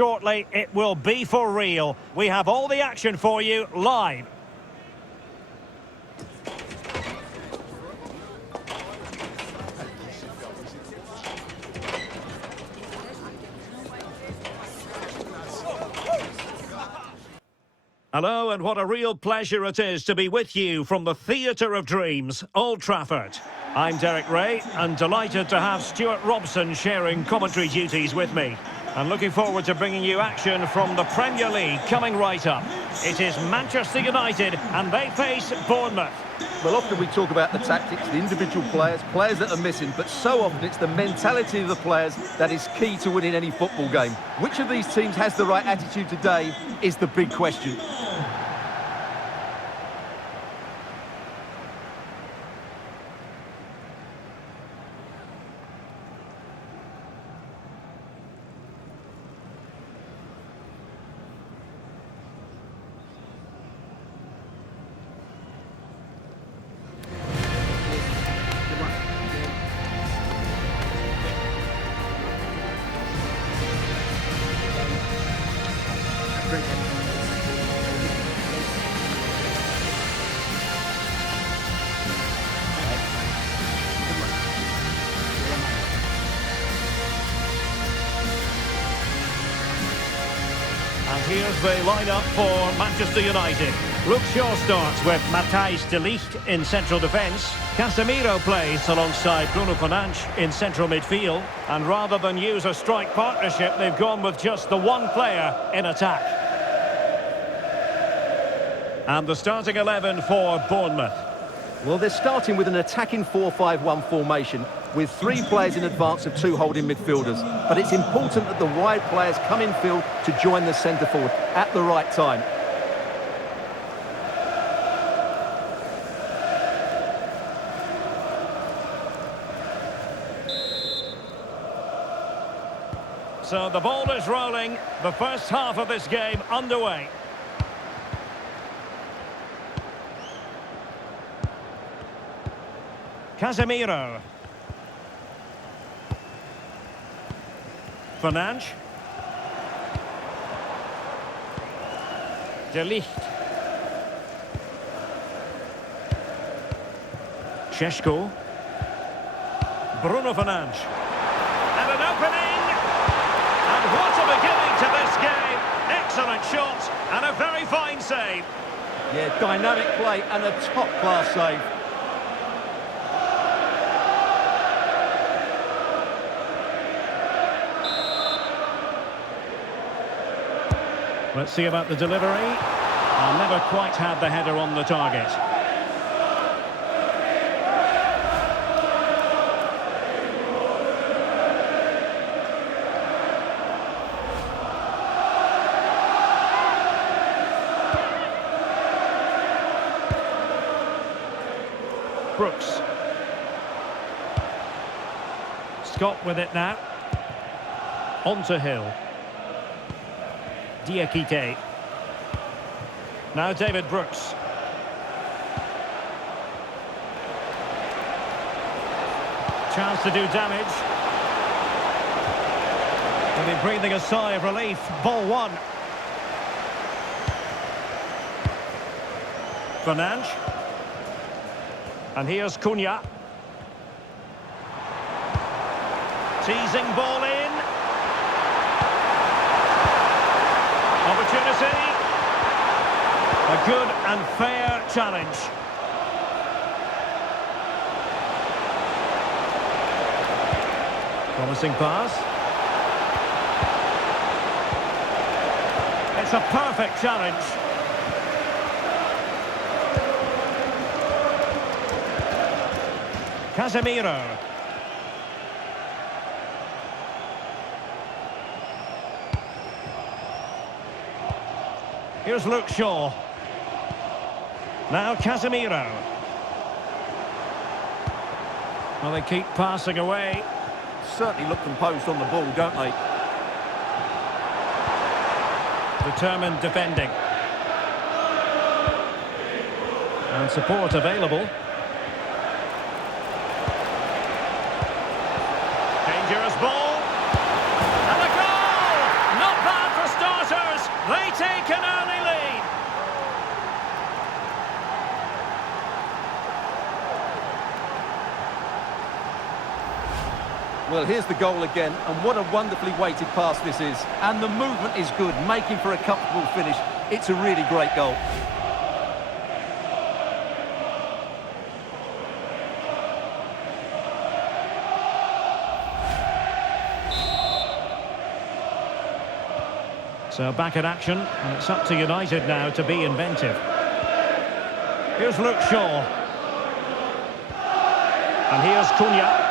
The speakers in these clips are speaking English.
Shortly, it will be for real. We have all the action for you live. Hello, and what a real pleasure it is to be with you from the Theatre of Dreams, Old Trafford. I'm Derek Ray, and delighted to have Stuart Robson sharing commentary duties with me. And looking forward to bringing you action from the Premier League coming right up. It is Manchester United, and they face Bournemouth. Well, often we talk about the tactics, the individual players that are missing, but so often it's the mentality of the players that is key to winning any football game. Which of these teams has the right attitude today is the big question. And here's the lineup for Manchester United. Luke Shaw starts with Matthijs de Ligt in central defence. Casemiro plays alongside Bruno Fernandes in central midfield. And rather than use a strike partnership, they've gone with just the one player in attack. And the starting 11 for Bournemouth. Well, they're starting with an attacking 4-5-1 formation with 3 players in advance of 2 holding midfielders. But it's important that the wide players come in field to join the centre forward at the right time. So the ball is rolling. The first half of this game underway. Casemiro. Fernandes. De Ligt. Šeško. Bruno Fernandes. And an opening. And what a beginning to this game. Excellent shot and a very fine save. Yeah, dynamic play and a top-class save. Let's see about the delivery. I'll never quite have the header on the target. Brooks. Scott with it now. On to Hill. Diakite. Now David Brooks. Chance to do damage. They'll be breathing a sigh of relief. Ball one. Fernandes. And here's Cunha. Teasing ball in. Opportunity. A good and fair challenge. Promising pass. It's a perfect challenge. Casemiro. Here's Luke Shaw. Now Casemiro. Well, they keep passing away. Certainly look composed on the ball, don't they? Determined defending. And support available. Dangerous ball. And a goal! Not bad They take an early lead. Well, here's the goal again, and what a wonderfully weighted pass this is. And the movement is good, making for a comfortable finish. It's a really great goal. So back at action, and it's up to United now to be inventive. Here's Luke Shaw. And here's Cunha.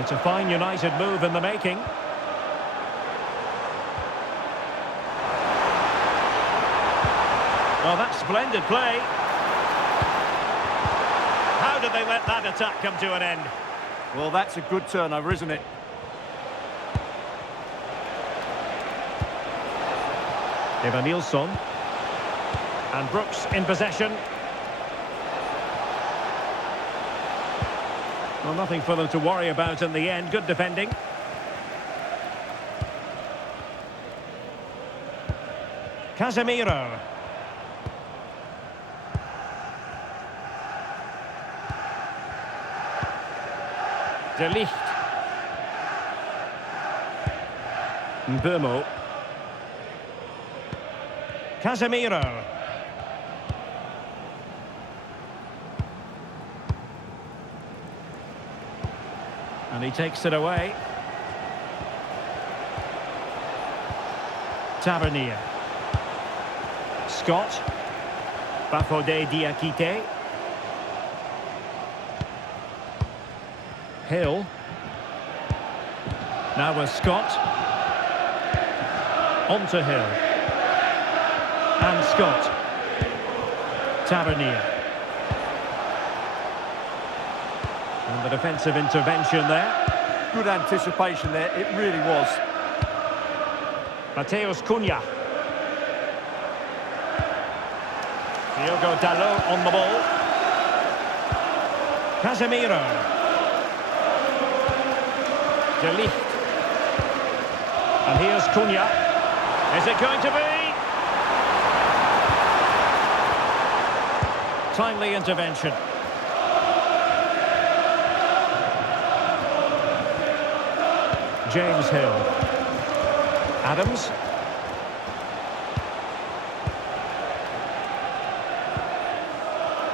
It's a fine United move in the making. Well, that's splendid play. How did they let that attack come to an end? Well, that's a good turnover, isn't it? Evanilson. And Brooks in possession. Well, nothing for them to worry about in the end. Good defending. Casemiro. De Ligt. Bouremouth. Casemiro. And he takes it away. Tavernier. Scott. Bafodé Diakité. Hill. Now with Scott. On to Hill. And Scott. Tavernier. And the defensive intervention there. Good anticipation there, it really was. Mateus Cunha. Diogo Dalot on the ball. Casemiro. De Ligt. And here's Cunha. Is it going to be? Timely intervention. James Hill. Adams.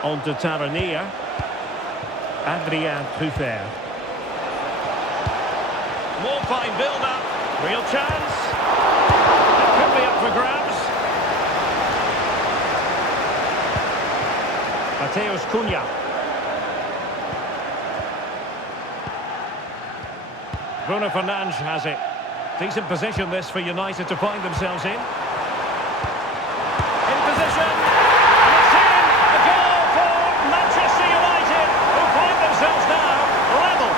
On to Tavernier. Adrien Truffert. More fine build-up. Real chance. It could be up for grabs. Mateus Cunha. Bruno Fernandes has it. Decent position this for United to find themselves in. In position. And it's in. A goal for Manchester United, who find themselves now level.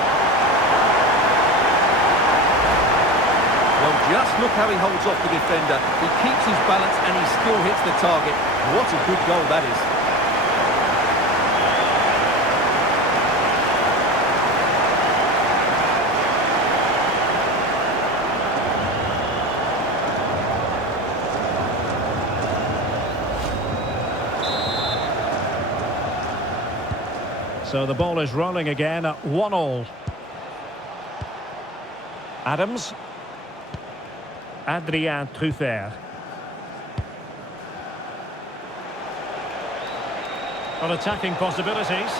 Well, just look how he holds off the defender. He keeps his balance and he still hits the target. What a good goal that is. So the ball is rolling again at 1-1. Adams. Adrien Truffert. On attacking possibilities.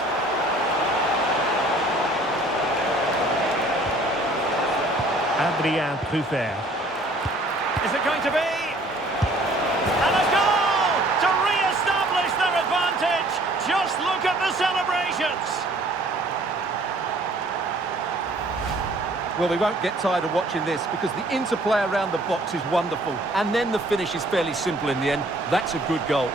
Adrien Truffert. Is it going to be? And a goal to re-establish their advantage. Just look at the celebrations. Well, we won't get tired of watching this because the interplay around the box is wonderful. And then the finish is fairly simple in the end. That's a good goal.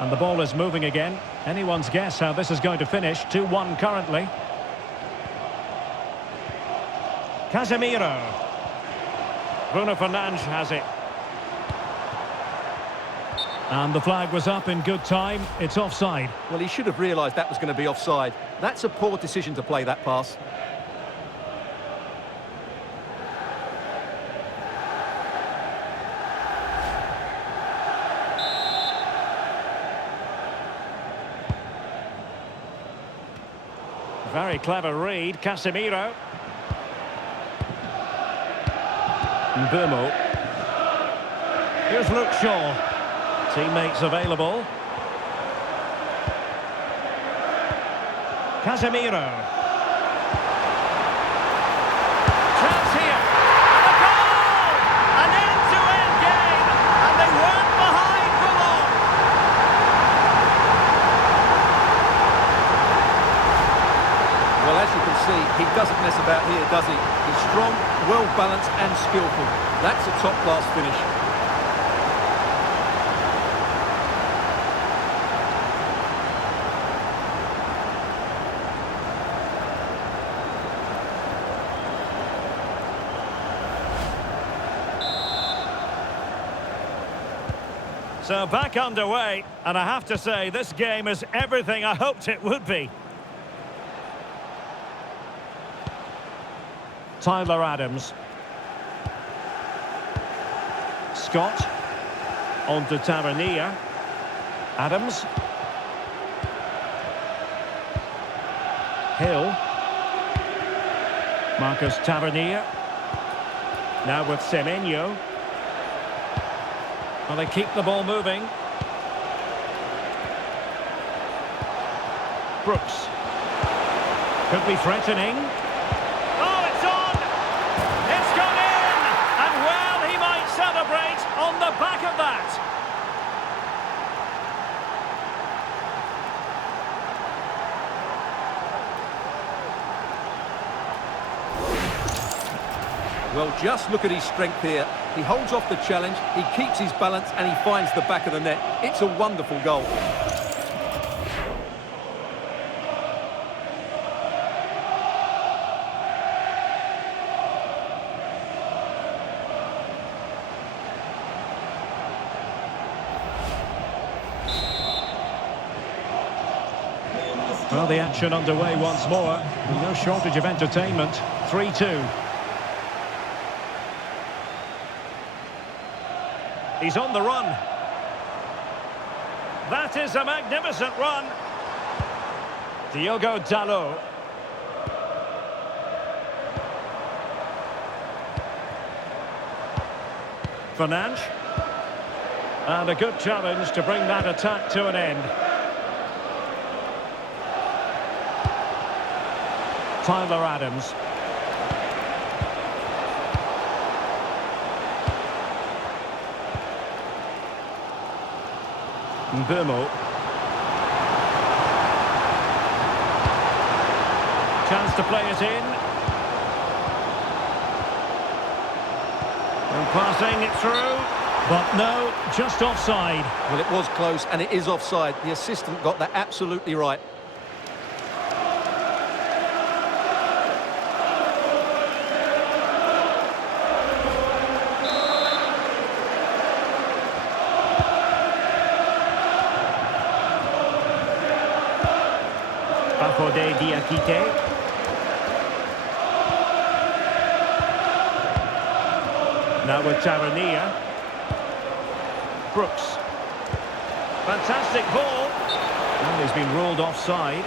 And the ball is moving again. Anyone's guess how this is going to finish. 2-1 currently. Casemiro. Bruno Fernandes has it. And the flag was up in good time. It's offside. Well, he should have realised that was going to be offside. That's a poor decision to play that pass. Very clever read, Casemiro. Bournemouth. Here's Luke Shaw. Teammates available. Casemiro. Chance here. And a goal! An end-to-end game. And they weren't behind for long. Well, as you can see, he doesn't mess about here, does he? He's strong, well-balanced and skillful. That's a top-class finish. So back underway, and I have to say, this game is everything I hoped it would be. Tyler Adams. Scott. On to Tavernier. Adams. Hill. Marcus Tavernier. Now with Semenyo. Well, they keep the ball moving. Brooks. Could be threatening. Oh, it's on! It's gone in! And well, he might celebrate on the back of that. Well, just look at his strength here. He holds off the challenge, he keeps his balance and he finds the back of the net. It's a wonderful goal. Well, the action underway once more. No shortage of entertainment. 3-2. He's on the run. That is a magnificent run. Diogo Dalot. Fernandes. And a good challenge to bring that attack to an end. Tyler Adams. Bournemouth. Chance to play it in. And passing it through. But no, just offside. Well, it was close and it is offside. The assistant got that absolutely right. Fode Diakite. Now with Tavernier. Brooks. Fantastic ball. And he's been ruled offside.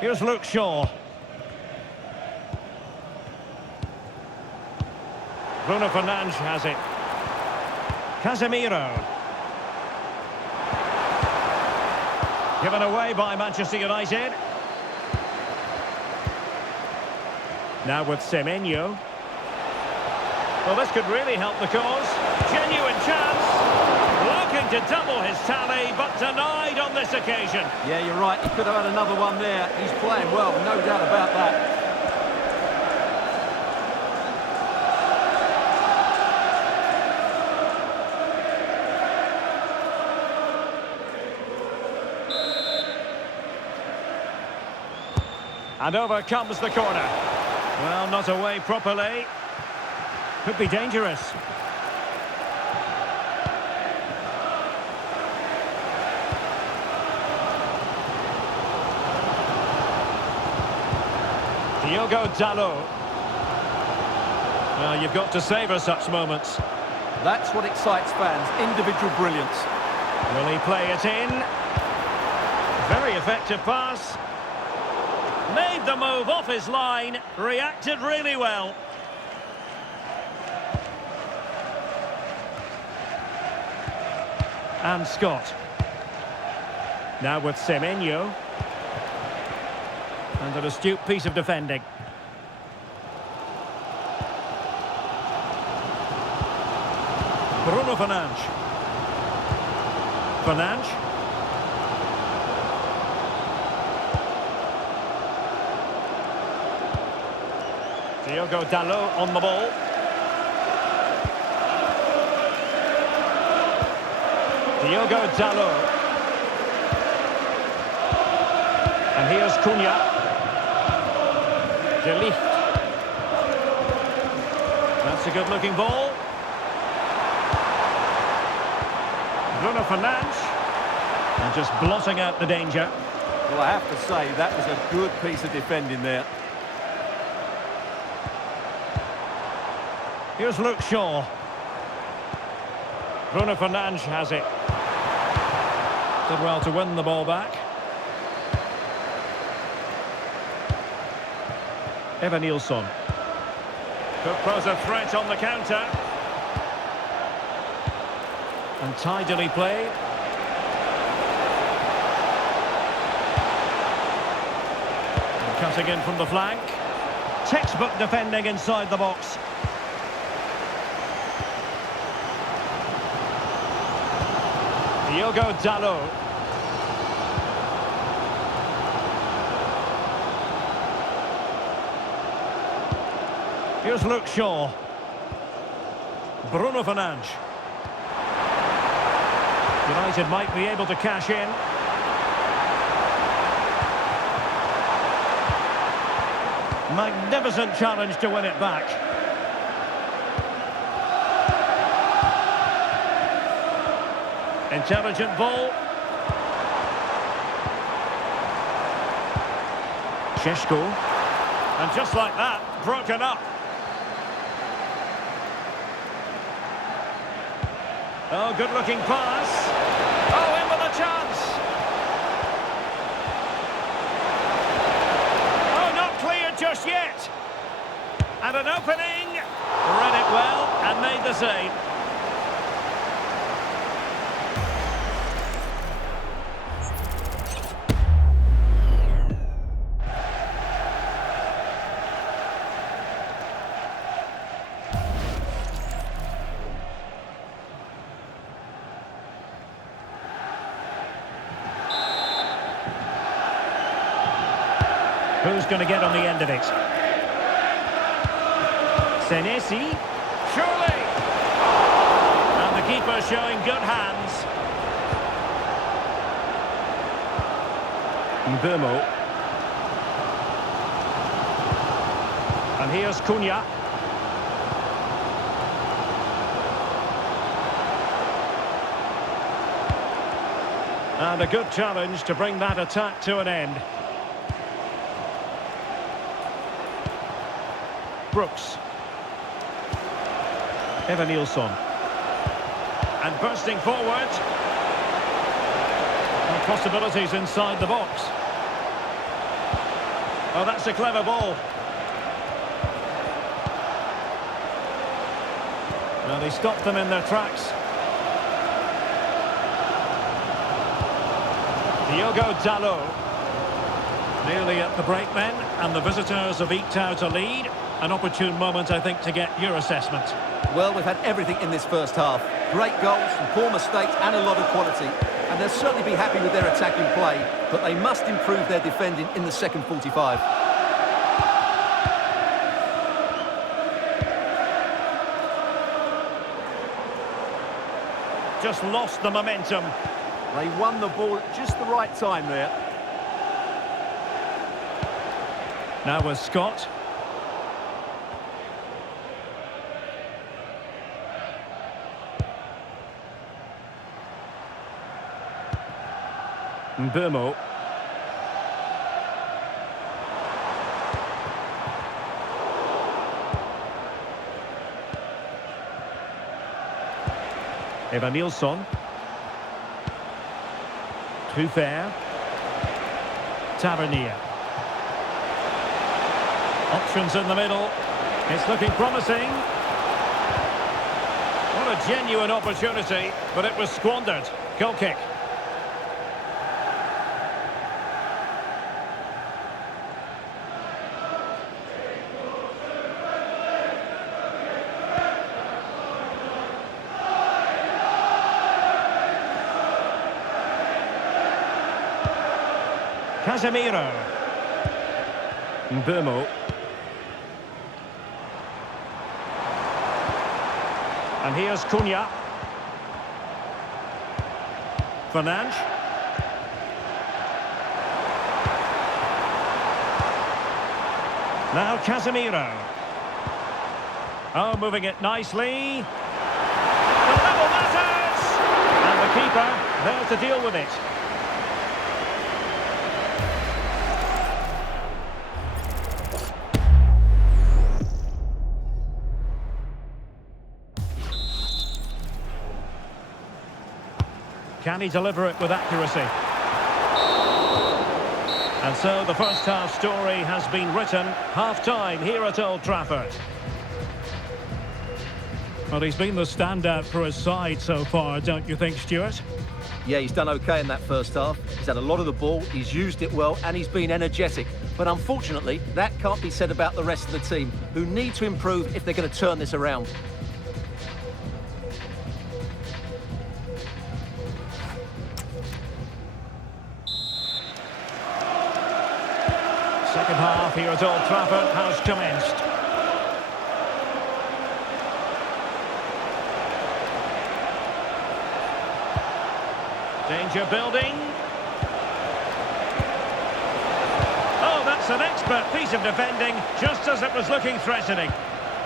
Here's Luke Shaw. Bruno Fernandes has it. Casemiro. Given away by Manchester United. Now with Semenyo. Well, this could really help the cause. Genuine chance. Looking to double his tally, but denied on this occasion. Yeah, you're right. He could have had another one there. He's playing well, no doubt about that. And over comes the corner. Well, not away properly. Could be dangerous. Diogo Dalot. Well, you've got to savour such moments. That's what excites fans, individual brilliance. Will he play it in? Very effective pass. Made the move off his line, reacted really well. And Scott. Now with Semenyo. And an astute piece of defending. Bruno Fernandes. Fernandes. Diogo Dalot on the ball. Diogo Dalot. And here's Cunha. De Ligt. That's a good-looking ball. Bruno Fernandes. And just blotting out the danger. Well, I have to say, that was a good piece of defending there. Here's Luke Shaw. Bruno Fernandes has it. Did well to win the ball back. Evan Nilsson. Could pose a threat on the counter. And tidily played. And cutting in from the flank. Textbook defending inside the box. Diogo Dalot. Here's Luke Shaw. Bruno Fernandes. United might be able to cash in. Magnificent challenge to win it back. Intelligent ball. Šeško. And just like that, broken up. Oh, good-looking pass. Oh, in with a chance. Oh, not cleared just yet. And an opening. Read it well and made the save. Who's going to get on the end of it? Senesi. Surely! And the keeper showing good hands. Bouremouth. And here's Cunha. And a good challenge to bring that attack to an end. Brooks. Evan Nilsson. And bursting forward. And possibilities inside the box. Oh, that's a clever ball. Well, they stopped them in their tracks. Diogo Dalot. Nearly at the break then, and the visitors have eked out a lead. An opportune moment, I think, to get your assessment. Well, we've had everything in this first half. Great goals, some poor mistakes and a lot of quality. And they'll certainly be happy with their attacking play, but they must improve their defending in the second 45. Just lost the momentum. They won the ball at just the right time there. Now with Scott. Bournemouth. Evan Nilsson. Trufer. Tavernier. Options in the middle. It's looking promising. What a genuine opportunity, but it was squandered. Goal kick. Casemiro. Bournemouth. And here's Cunha. Fernandes. Now Casemiro. Oh, moving it nicely. The level matters! And the keeper there to deal with it. Can he deliver it with accuracy? And so the first half story has been written. Half-time here at Old Trafford. Well, he's been the standout for his side so far, don't you think, Stuart? Yeah, he's done okay in that first half. He's had a lot of the ball, he's used it well, and he's been energetic. But unfortunately, that can't be said about the rest of the team, who need to improve if they're going to turn this around. Second half here at Old Trafford has commenced. Danger building. Oh, that's an expert piece of defending, just as it was looking threatening.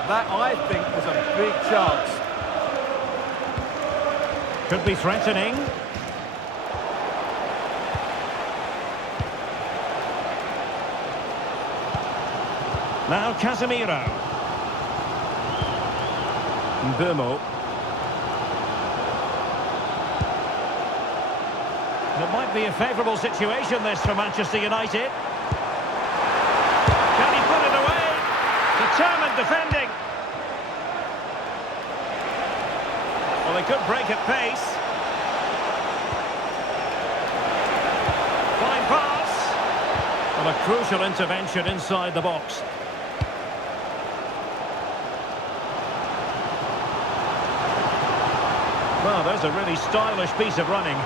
That, I think, was a big chance. Could be threatening. Now Casemiro. Bournemouth. It might be a favourable situation, this, for Manchester United. Can he put it away? Determined defending. Well, they could break at pace. Fine pass. Well, a crucial intervention inside the box. Well, there's a really stylish piece of running.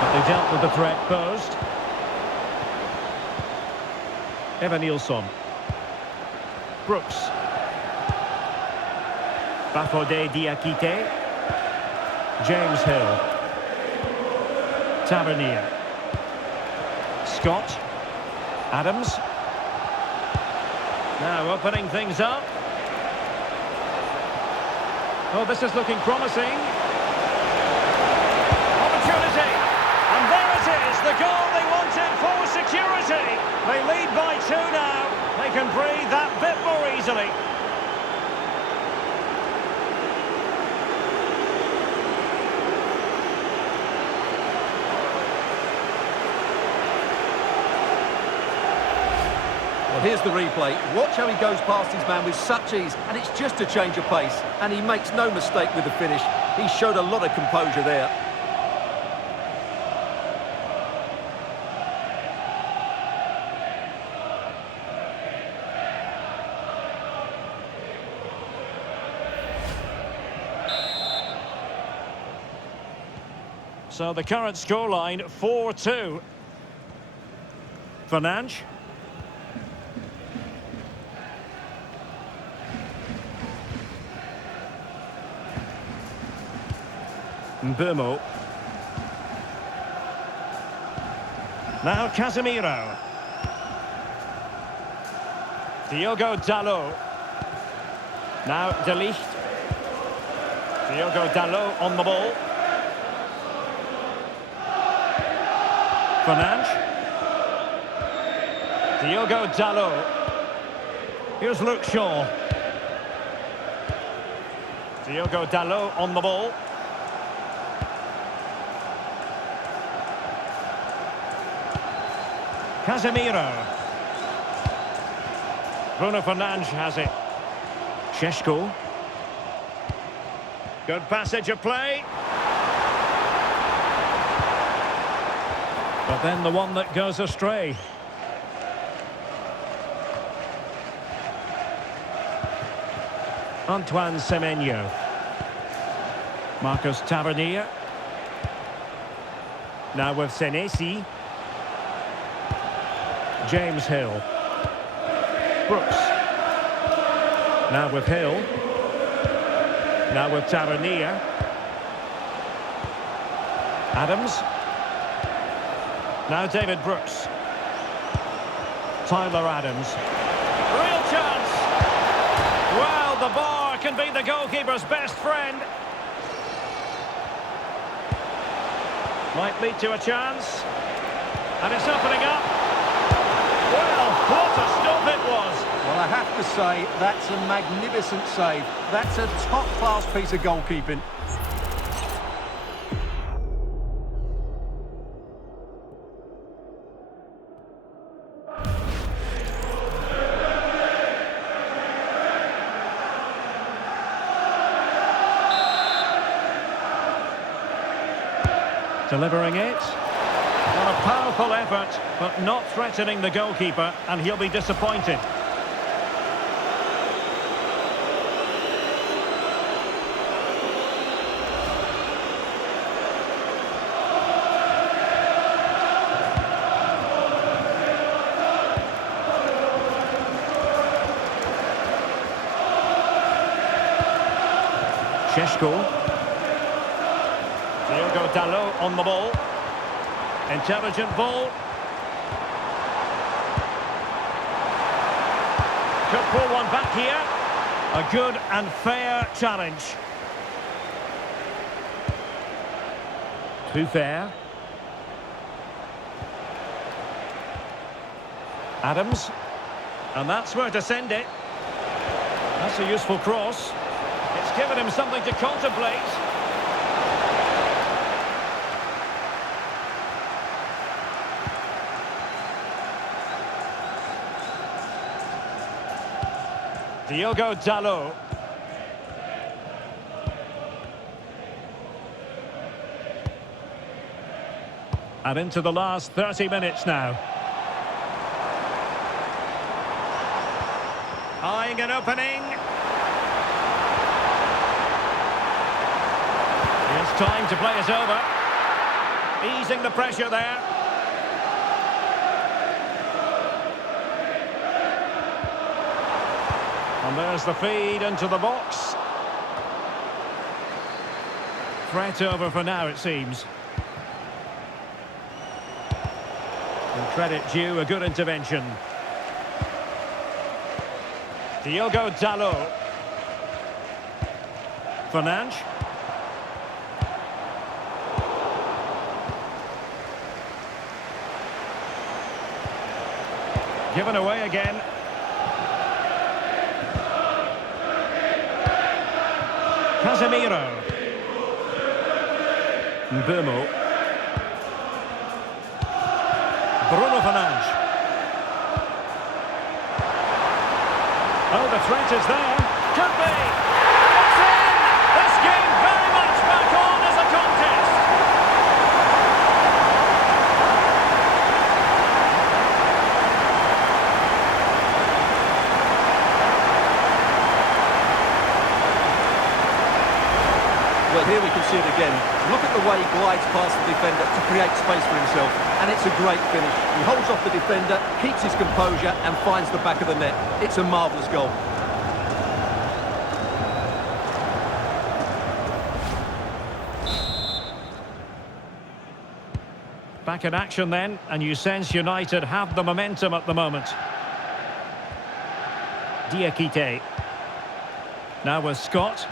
But they dealt with the threat posed. Evan Nilsson. Brooks. Bafodé Diakité. James Hill. Tavernier. Scott. Adams. Now opening things up. Oh, this is looking promising. Opportunity. And there it is, the goal they wanted for security. They lead by 2 now. They can breathe that bit more easily. Well, here's the replay. Watch how he goes past his man with such ease, and it's just a change of pace. And he makes no mistake with the finish. He showed a lot of composure there. So the current scoreline 4-2. Fernandes. Bournemouth. Now Casemiro. Diogo Dalot. Now De Ligt. Diogo Dalot on the ball. Fernandes. Diogo Dalot. Here's Luke Shaw. Diogo Dalot on the ball. Casemiro. Bruno Fernandes has it. Šeško. Good passage of play. But then the one that goes astray. Antoine Semenyo. Marcus Tavernier. Now with Senesi. James Hill. Brooks. Now with Hill. Now with Tavernier. Adams. Now David Brooks. Tyler Adams. Real chance! Well, the bar can be the goalkeeper's best friend. Might lead to a chance. And it's opening up. Well, what a stop it was. Well, I have to say, that's a magnificent save. That's a top-class piece of goalkeeping. Delivering it. What a powerful effort, but not threatening the goalkeeper, and he'll be disappointed. Šeško. Diogo Dalot on the ball. Intelligent ball. Could pull one back here. A good and fair challenge. Too fair. Adams. And that's where to send it. That's a useful cross. It's given him something to contemplate. Diogo Dalot. And into the last 30 minutes now. Eyeing an opening. It's time to play it over. Easing the pressure there. And there's the feed into the box. Threat over for now, it seems. And credit due, a good intervention. Diogo Dalot. Fernandes. Given away again. Casemiro. Bournemouth. Bruno Fernandes. Oh, the threat is there. Could be. It's in! This game very much back on as a contest. Well, here we can see it again. Look at the the way he glides past the defender to create space for himself. And it's a great finish. He holds off the defender, keeps his composure and finds the back of the net. It's a marvellous goal. Back in action then, and you sense United have the momentum at the moment. Diakite. Now with Scott.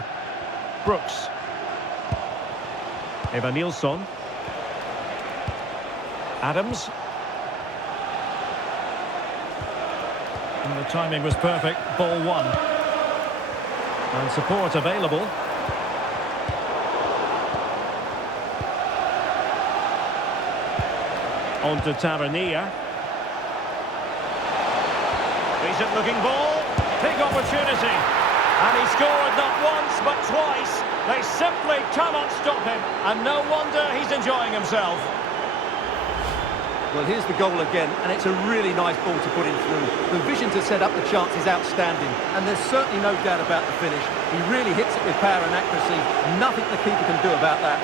Brooks. Evanilson. Adams. And the timing was perfect. Ball one. And support available. On to Tavernier. Decent looking ball. Big opportunity. And he scored not once but twice. They simply cannot stop him. And no wonder he's enjoying himself. Well, here's the goal again, and it's a really nice ball to put him through. The vision to set up the chance is outstanding, and there's certainly no doubt about the finish. He really hits it with power and accuracy. Nothing the keeper can do about that.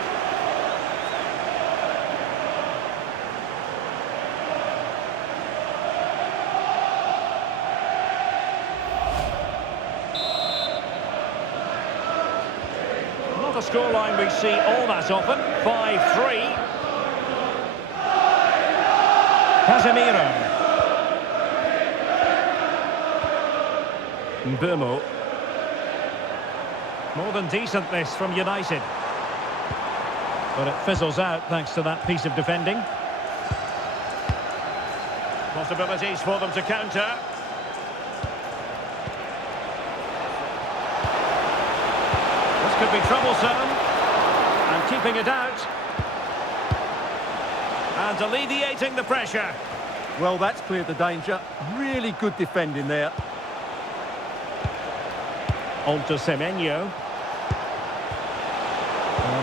Not a scoreline we see all that often. 5-3. Casemiro. Bournemouth. More than decent this from United. But it fizzles out thanks to that piece of defending. Possibilities for them to counter. This could be troublesome. And keeping it out. And alleviating the pressure. Well, that's cleared the danger. Really good defending there. On to Semenyo.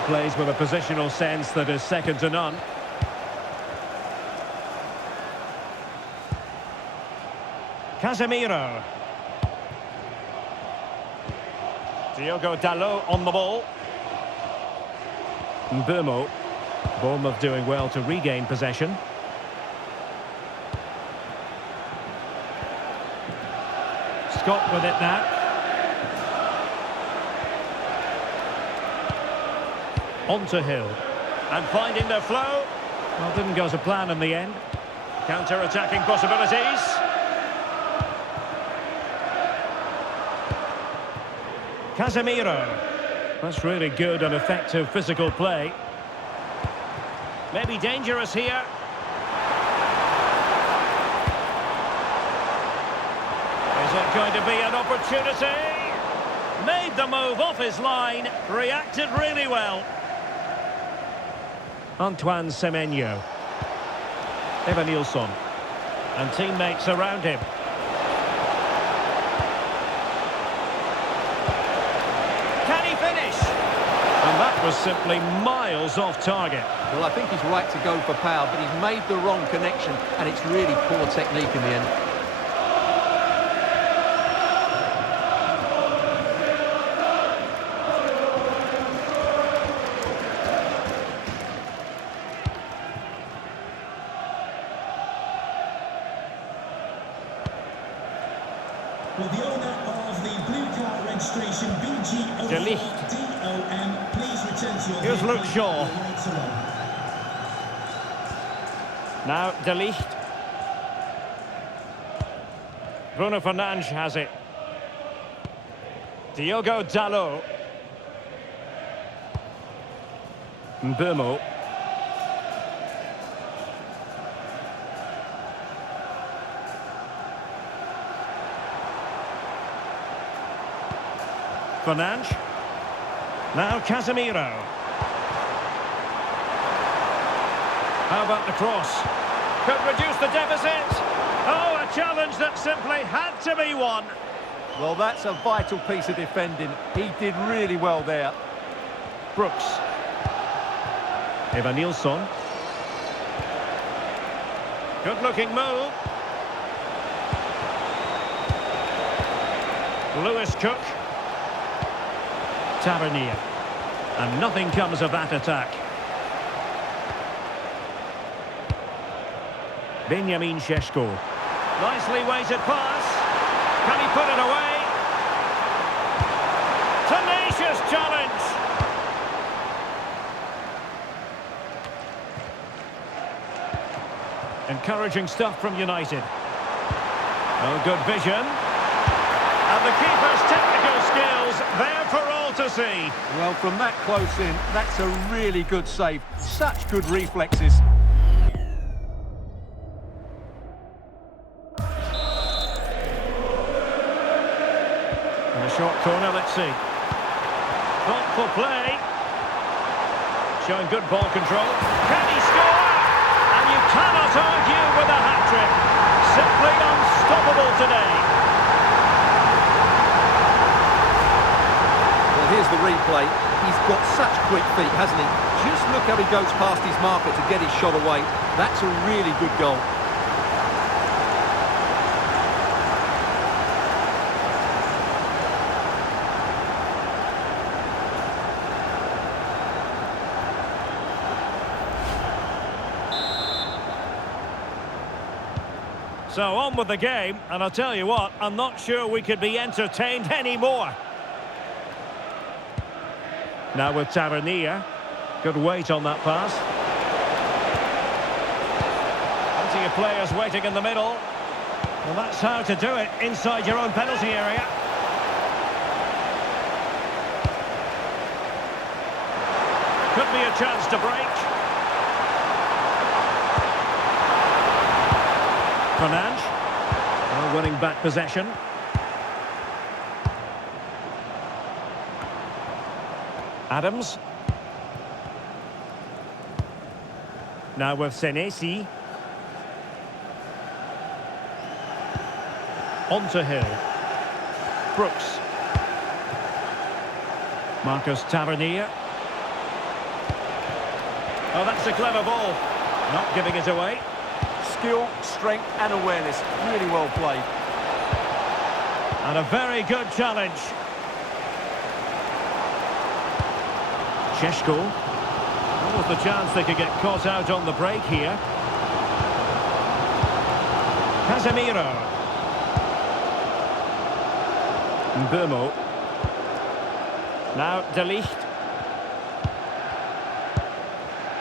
Plays with a positional sense that is second to none. Casemiro. Diogo Dalot on the ball. Bournemouth. Bournemouth doing well to regain possession. Scott with it now. On to Hill. And finding their flow. Well, didn't go to plan in the end. Counter-attacking possibilities. Casemiro. That's really good and effective physical play. Maybe dangerous here. Is it going to be an opportunity? Made the move off his line. Reacted really well. Antoine Semenyo. Evanilson. And teammates around him. Can he finish? And that was simply miles off target. Well, I think he's right to go for power, but he's made the wrong connection, and it's really poor technique in the end. Will the owner of the blue card registration BG04DOM please return to your Here's Luke Shaw. lights are on. Now De Ligt. Bruno Fernandes has it. Diogo Dalot. Bournemouth. Fernandes. Now Casemiro. How about the cross? Could reduce the deficit. Oh, a challenge that simply had to be won. Well, that's a vital piece of defending. He did really well there. Brooks. Evanilson. Good-looking move. Lewis Cook. Tavernier. And nothing comes of that attack. Benjamin Šeško. Nicely weighted pass. Can he put it away? Tenacious challenge. Encouraging stuff from United. Oh, good vision. And the keeper's technical skills there for all to see. Well, from that close in, that's a really good save. Such good reflexes. And a short corner, let's see. Thoughtful play. Showing good ball control. Can he score? And you cannot argue with a hat-trick. Simply unstoppable today. Well, here's the replay. He's got such quick feet, hasn't he? Just look how he goes past his marker to get his shot away. That's a really good goal. So on with the game, and I'll tell you what, I'm not sure we could be entertained anymore. Now with Tavernier. Good weight on that pass. Plenty of players waiting in the middle. Well, that's how to do it inside your own penalty area. Could be a chance to break. Fernandes, well, winning back possession. Adams. Now with Senesi. On to Hill. Brooks. Marcus Tavernier. Oh, that's a clever ball. Not giving it away. Skill, strength and awareness. Really well played. And a very good challenge. Šeško. What was the chance they could get caught out on the break here? Casemiro. Bouremouth. Now De Ligt.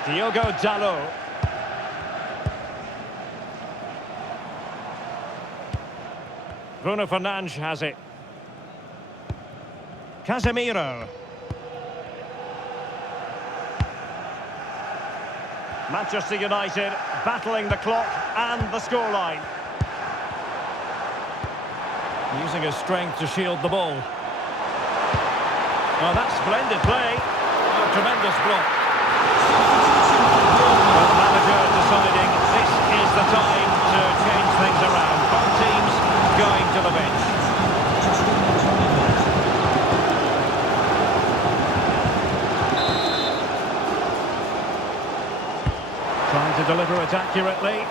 Diogo Dalot. Bruno Fernandes has it. Casemiro. Manchester United battling the clock and the scoreline. Using his strength to shield the ball. Well, that's splendid play. A tremendous block. The manager deciding this is the time to change things around. Both teams going to the bench. Trying to deliver it accurately.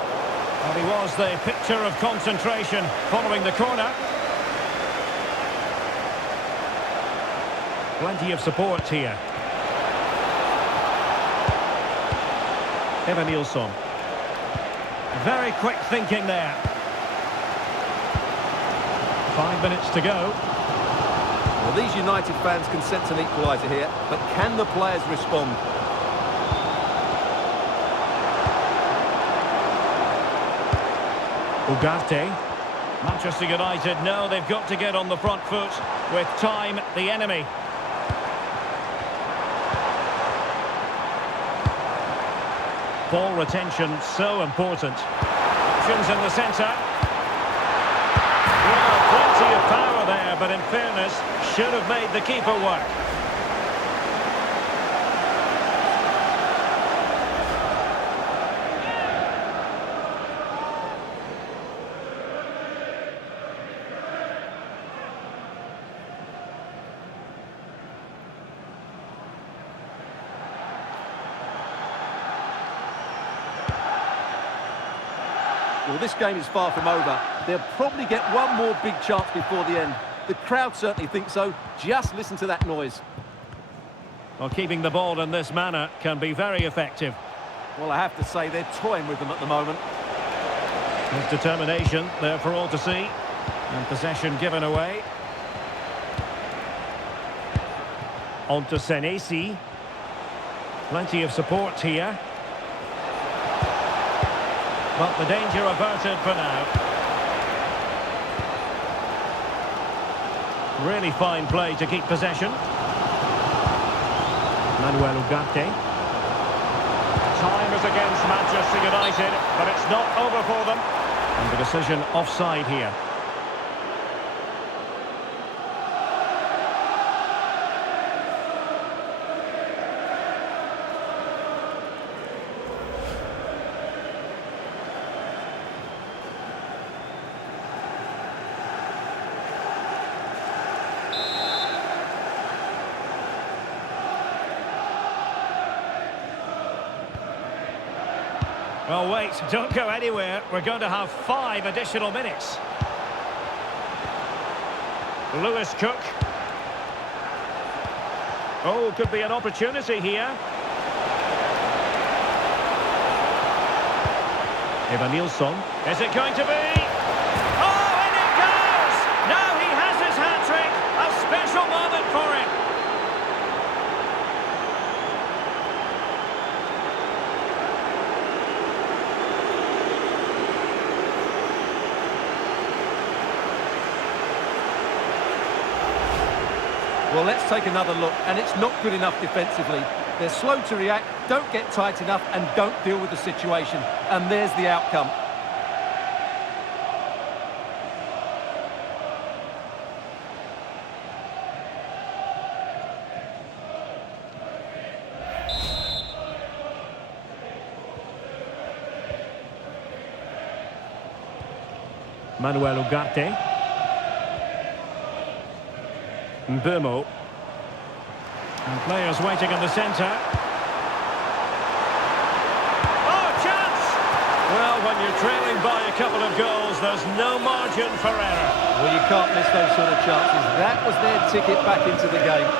And he was the picture of concentration following the corner. Plenty of support here. Evan Nilsson. Very quick thinking there. 5 minutes to go. Well, these United fans can sense an equaliser here, but can the players respond? Ugarte. Manchester United know they've got to get on the front foot with time the enemy. Ball retention so important. Options in the centre. Well, plenty of power there, but in fairness, should have made the keeper work. Well, this game is far from over. They'll probably get one more big chance before the end. The crowd certainly think so. Just listen to that noise. Well, keeping the ball in this manner can be very effective. Well, I have to say they're toying with them at the moment. His determination there for all to see. And possession given away. On to Senesi. Plenty of support here. But the danger averted for now. Really fine play to keep possession. Manuel Ugarte. Time is against Manchester United, but it's not over for them. And the decision offside here. Well, wait, don't go anywhere. We're going to have 5 additional minutes. Lewis Cook. Oh, could be an opportunity here. Evanilson. Is it going to be? Oh, in it goes! Now he has his hat-trick. A special moment for him. Well, let's take another look, and it's not good enough defensively. They're slow to react, don't get tight enough, and don't deal with the situation. And there's the outcome. Manuel Ugarte. Bournemouth. And players waiting in the centre. Oh, chance! Well, when you're trailing by a couple of goals, there's no margin for error. Well, you can't miss those sort of chances. That was their ticket back into the game.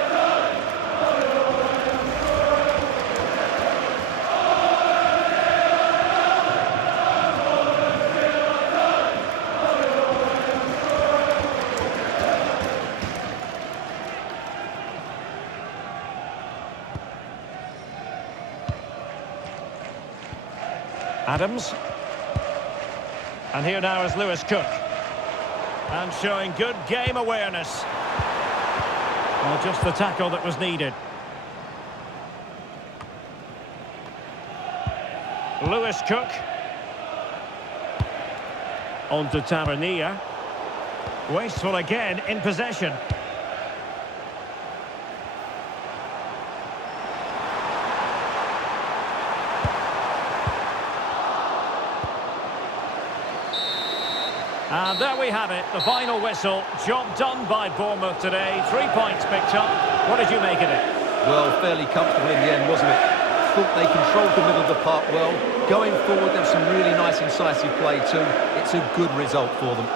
Adams. And here now is Lewis Cook. And showing good game awareness. Well, just the tackle that was needed. Lewis Cook. On to Tavernier. Wasteful again in possession. And there we have it, the final whistle. Job done by Bournemouth today. 3 points picked up. What did you make of it? Well, fairly comfortable in the end, wasn't it? Thought they controlled the middle of the park well. Going forward, there's some really nice incisive play too. It's a good result for them.